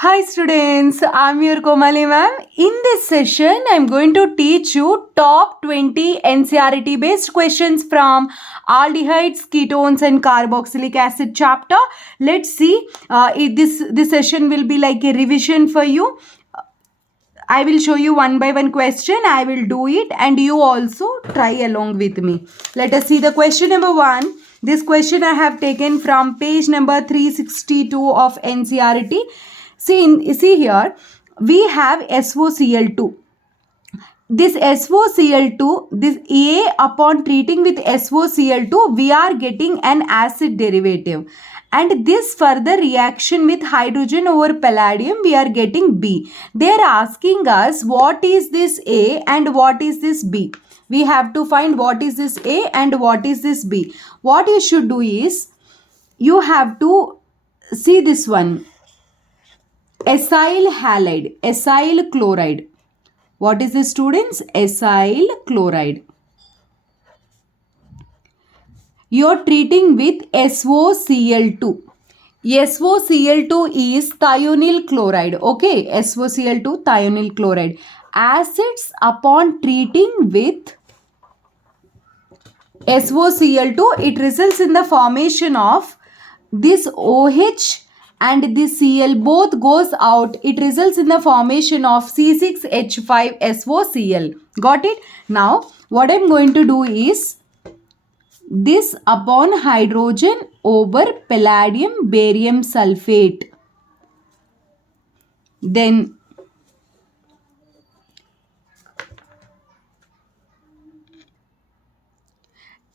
Hi students, I'm your Komali ma'am. In this session, I'm going to teach you top 20 NCERT based questions from aldehydes, ketones and carboxylic acid chapter. Let's see, this session will be like a revision for you. I will show you one by one question. I will do it and you also try along with me. Let us see the question number 1. This question I have taken from page number 362 of NCERT. See here, we have SOCl2. This SOCl2, this A upon treating with SOCl2, we are getting an acid derivative. And this further reaction with hydrogen over palladium, we are getting B. They are asking us what is this A and what is this B. We have to find what is this A and what is this B. What you should do is, you have to see this one. Acyl halide, acyl chloride. What is this, students? Acyl chloride. You are treating with SOCl2. SOCl2 is thionyl chloride. Okay, SOCl2 thionyl chloride. Acids upon treating with SOCl2, it results in the formation of this OH and this Cl both goes out. It results in the formation of C6H5SOCl. Got it? Now, what I'm going to do is this upon hydrogen over palladium barium sulfate. Then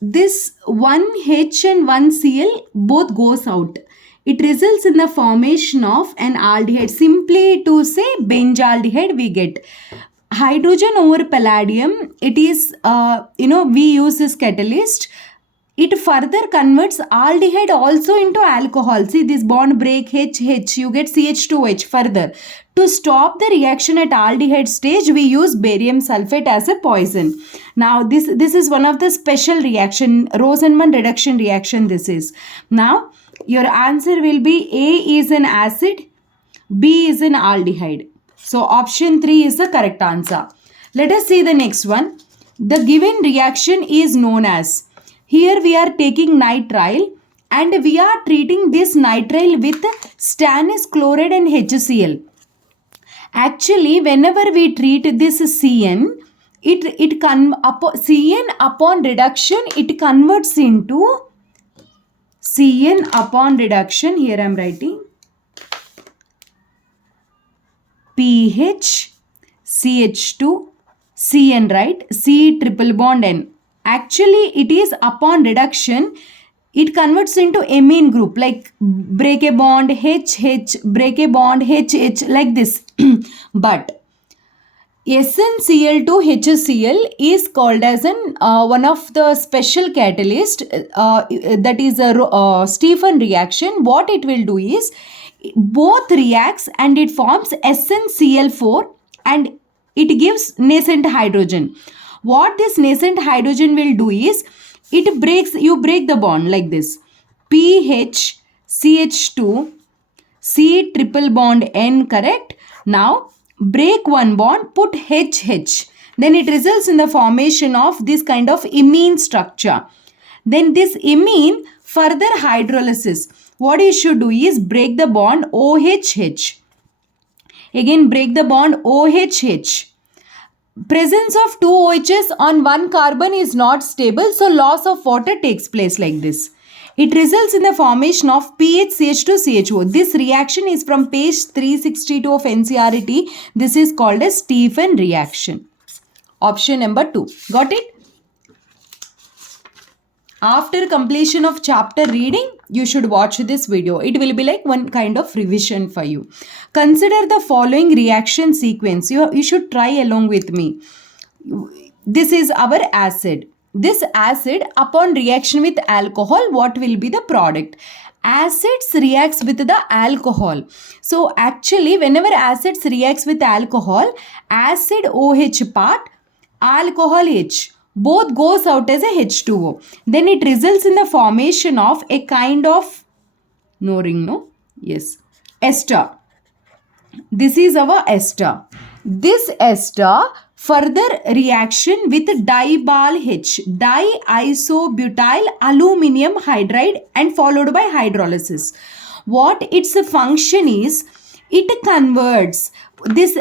this one H and one Cl both goes out. It results in the formation of an aldehyde. Simply to say benzaldehyde we get. Hydrogen over palladium, it is, we use this catalyst. It further converts aldehyde also into alcohol. See this bond break H, you get CH2H further. To stop the reaction at aldehyde stage, we use barium sulfate as a poison. Now this is one of the special reaction, Rosenman reduction reaction this is. Now your answer will be A is an acid, B is an aldehyde. So option 3 is the correct answer. Let us see the next one. The given reaction is known as, here we are taking nitrile and we are treating this nitrile with stannous chloride and HCl. Actually, whenever we treat this CN, CN upon reduction, it converts into CN upon reduction. Here I am writing PH, CH2, CN, right? C triple bond N. Actually, it is upon reduction, it converts into amine group, like break a bond HH, break a bond HH, like this. But SnCl2HCl is called as one of the special catalyst, that is a Stephan reaction. What it will do is, both reacts and it forms SnCl4 and it gives nascent hydrogen. What this nascent hydrogen will do is, you break the bond like this. PH, CH2, C triple bond N, correct? Now, break one bond, put HH. Then it results in the formation of this kind of imine structure. Then this imine, further hydrolysis. What you should do is break the bond OHH. Again, break the bond OHH. Presence of two OHs on one carbon is not stable, so loss of water takes place like this. It results in the formation of PHCH2CHO. This reaction is from page 362 of NCERT. This is called a Stephan reaction. Option number 2. Got it? After completion of chapter reading, you should watch this video. It will be like one kind of revision for you. Consider the following reaction sequence. You should try along with me. This is our acid. This acid, upon reaction with alcohol, what will be the product? Acids reacts with the alcohol. So actually, whenever acids reacts with alcohol, acid OH part, alcohol H, both goes out as a H2O. Then it results in the formation of a kind of, no ring, no? Yes, ester. This is our ester. This ester further reaction with dibal H, diisobutyl aluminum hydride, and followed by hydrolysis. What its function is, it converts this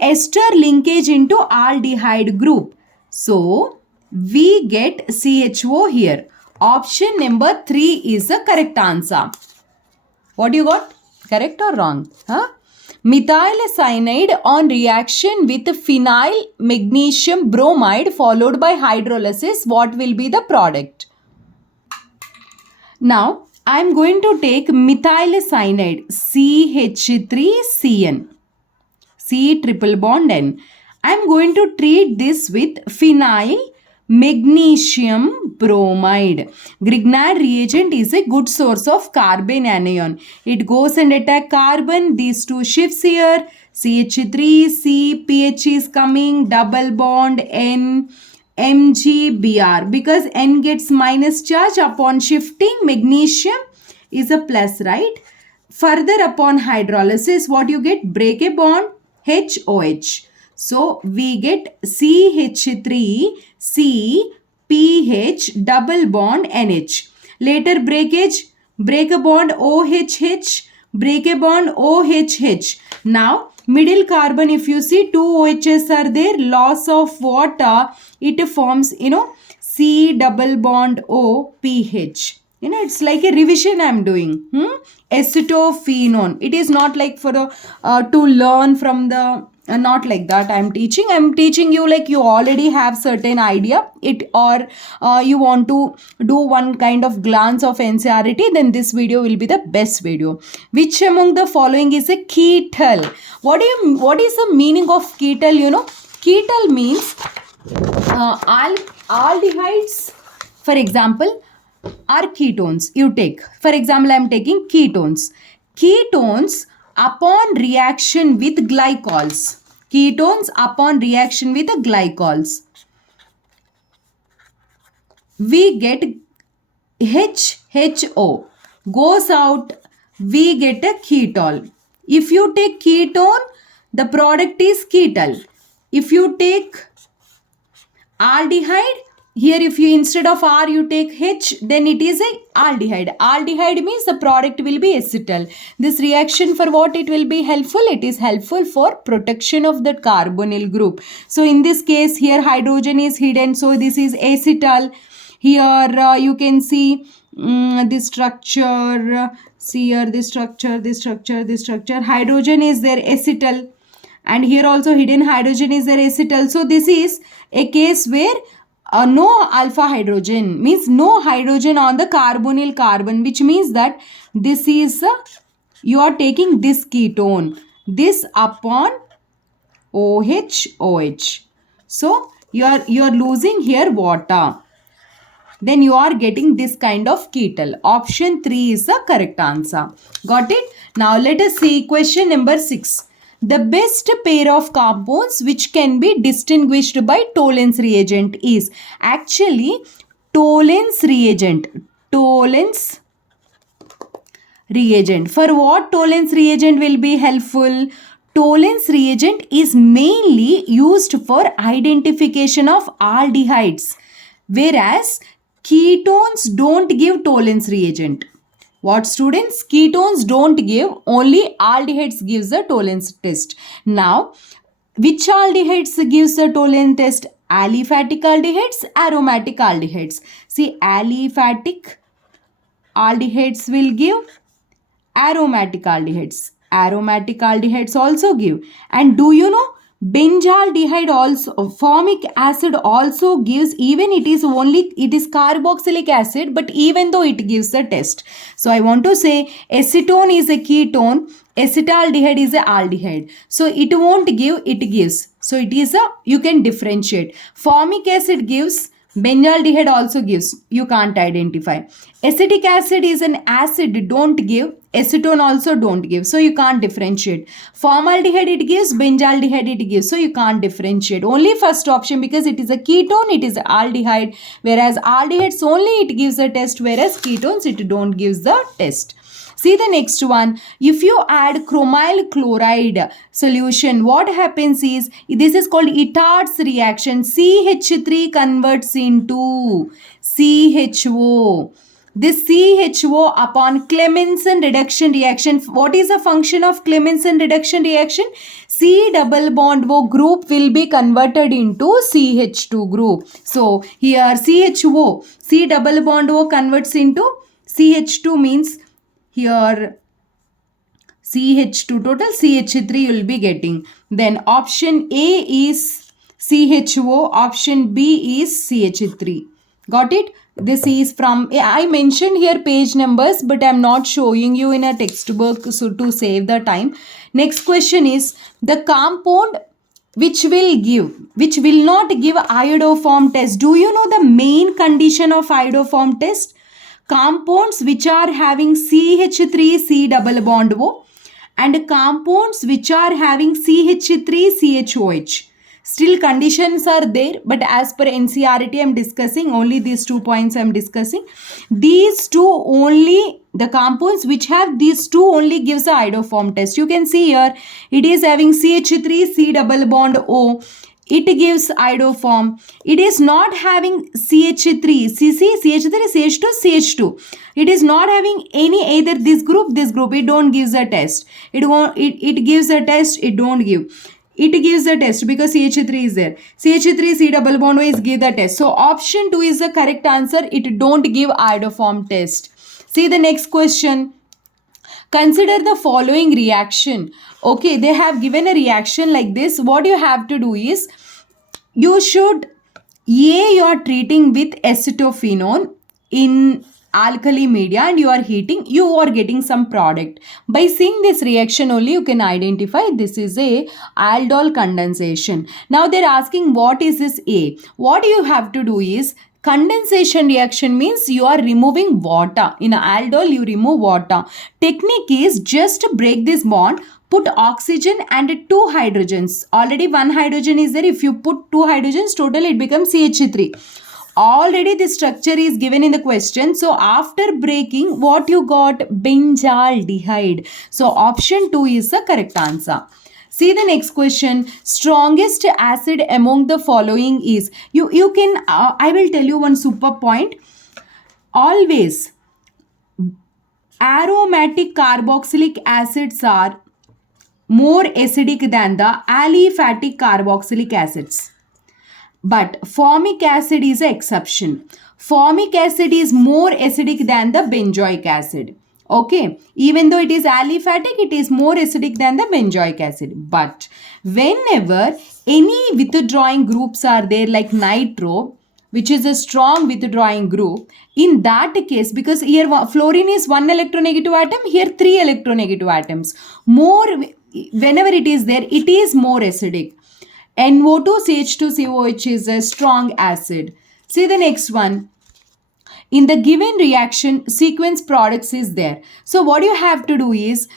ester linkage into aldehyde group. So we get CHO here. Option number 3 is the correct answer. What you got? Correct or wrong? Huh? Methyl cyanide on reaction with phenyl magnesium bromide followed by hydrolysis. What will be the product? Now I am going to take methyl cyanide CH3CN. C triple bond N. I am going to treat this with phenyl magnesium bromide. Grignard reagent is a good source of carbon anion. It goes and attack carbon. These two shifts here. CH3, C, pH is coming. Double bond N, MgBr. Because N gets minus charge upon shifting, magnesium is a plus, right? Further upon hydrolysis, what you get? Break a bond, HOH. So we get CH3, CPH, double bond NH. Later breakage, break a bond OHH, break a bond OHH. Now middle carbon, if you see, two OHs are there, loss of water, it forms, C double bond O PH. It's like a revision I'm doing. Acetophenone. It is not like for to learn from the not like that I'm teaching you like you already have certain idea it, or you want to do one kind of glance of NCERT, then this video will be the best video. Which among the following is a ketal? What is the meaning of ketal? Ketal means aldehydes, for example, are ketones. You take, for example, I am taking ketones. Ketones upon reaction with glycols. Ketones upon reaction with the glycols, we get HHO. Goes out, we get a ketol. If you take ketone, the product is ketal. If you take aldehyde, here if you instead of R you take H, then it is a aldehyde. Aldehyde means the product will be acetal. This reaction for what it will be helpful? It is helpful for protection of the carbonyl group. So in this case here hydrogen is hidden, so this is acetal. Here you can see this structure, see here this structure, hydrogen is there, acetal, and here also hidden hydrogen is there, acetal. So this is a case where no alpha hydrogen, means no hydrogen on the carbonyl carbon, which means that this is you are taking this ketone, this upon OH. So you are losing here water, then you are getting this kind of ketal. Option 3 is the correct answer. Got it? Now let us see question number 6. The best pair of compounds which can be distinguished by Tollens reagent is actually Tollens reagent. Tollens reagent. For what Tollens reagent will be helpful? Tollens reagent is mainly used for identification of aldehydes, whereas ketones don't give Tollens reagent. What students? Ketones don't give, only aldehydes gives the Tollens test. Now, which aldehydes gives the Tollens test? Aliphatic aldehydes, aromatic aldehydes. See, aliphatic aldehydes will give, aromatic aldehydes. Aromatic aldehydes also give. And do you know, benzaldehyde also, formic acid also gives, even it is carboxylic acid, but even though it gives the test. So I want to say acetone is a ketone, acetaldehyde is a aldehyde. So it won't give, it gives. So it is you can differentiate. Formic acid gives, benzaldehyde also gives, you can't identify. Acetic acid is an acid, don't give. Acetone also don't give, so you can't differentiate. Formaldehyde it gives, benzaldehyde it gives, so you can't differentiate. Only first option, because it is a ketone, it is aldehyde, whereas aldehydes only it gives a test, whereas ketones it don't gives the test. See the next one. If you add chromyl chloride solution, what happens is, this is called Itard's reaction. CH3 converts into CHO. This CHO upon Clemmensen reduction reaction. What is the function of Clemmensen reduction reaction? C double bond O group will be converted into CH2 group. So here CHO, C double bond O converts into CH2 means here CH2 total CH3 you will be getting. Then option A is CHO, option B is CH3. Got it? This is from, I mentioned here page numbers, but I am not showing you in a textbook so to save the time. Next question is, the compound which will not give iodoform test. Do you know the main condition of iodoform test? Compounds which are having CH3 C double bond O and compounds which are having CH3 CHOH. Still conditions are there, but as per NCERT I am discussing only these 2 points I am discussing. These two only, the compounds which have these two only gives the iodoform test. You can see here it is having CH3 C double bond O. It gives iodoform. It is not having CH3, CH3, CH2, CH2. It is not having any either this group. It don't gives a test. It gives a test. It don't give. It gives a test because CH3 is there. CH3 C double bond O is give the test. So option 2 is the correct answer. It don't give iodoform test. See the next question. Consider the following reaction. Okay, they have given a reaction like this. What you have to do is, you should, you are treating with acetophenone in alkali media and you are heating, you are getting some product. By seeing this reaction only you can identify this is a aldol condensation. Now they are asking what is this A. What you have to do is, condensation reaction means you are removing water. In aldol you remove water. Technique is just break this bond, put oxygen and 2 hydrogens. Already 1 hydrogen is there. If you put 2 hydrogens, total it becomes CH3. Already the structure is given in the question. So after breaking, what you got? Benzaldehyde. So option 2 is the correct answer. See the next question. Strongest acid among the following is, you can, I will tell you one super point. Always aromatic carboxylic acids are more acidic than the aliphatic carboxylic acids. But formic acid is an exception. Formic acid is more acidic than the benzoic acid. Okay, even though it is aliphatic, it is more acidic than the benzoic acid. But whenever any withdrawing groups are there like nitro, which is a strong withdrawing group, in that case, because here fluorine is 1 electronegative atom, here 3 electronegative atoms. More, whenever it is there, it is more acidic. NO2 CH2COH is a strong acid. See the next one. In the given reaction, sequence products is there. So what you have to do is,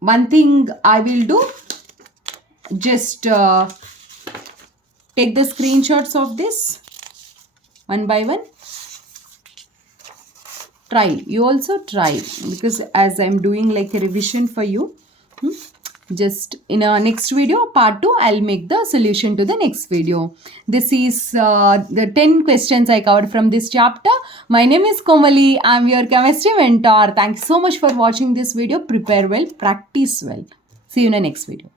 one thing I will do, just take the screenshots of this one by one. Try. You also try, because as I am doing like a revision for you. Just in a next video, part 2, I'll make the solution to the next video. This is the 10 questions I covered from this chapter. My name is Komali. I'm your chemistry mentor. Thanks so much for watching this video. Prepare well, practice well. See you in the next video.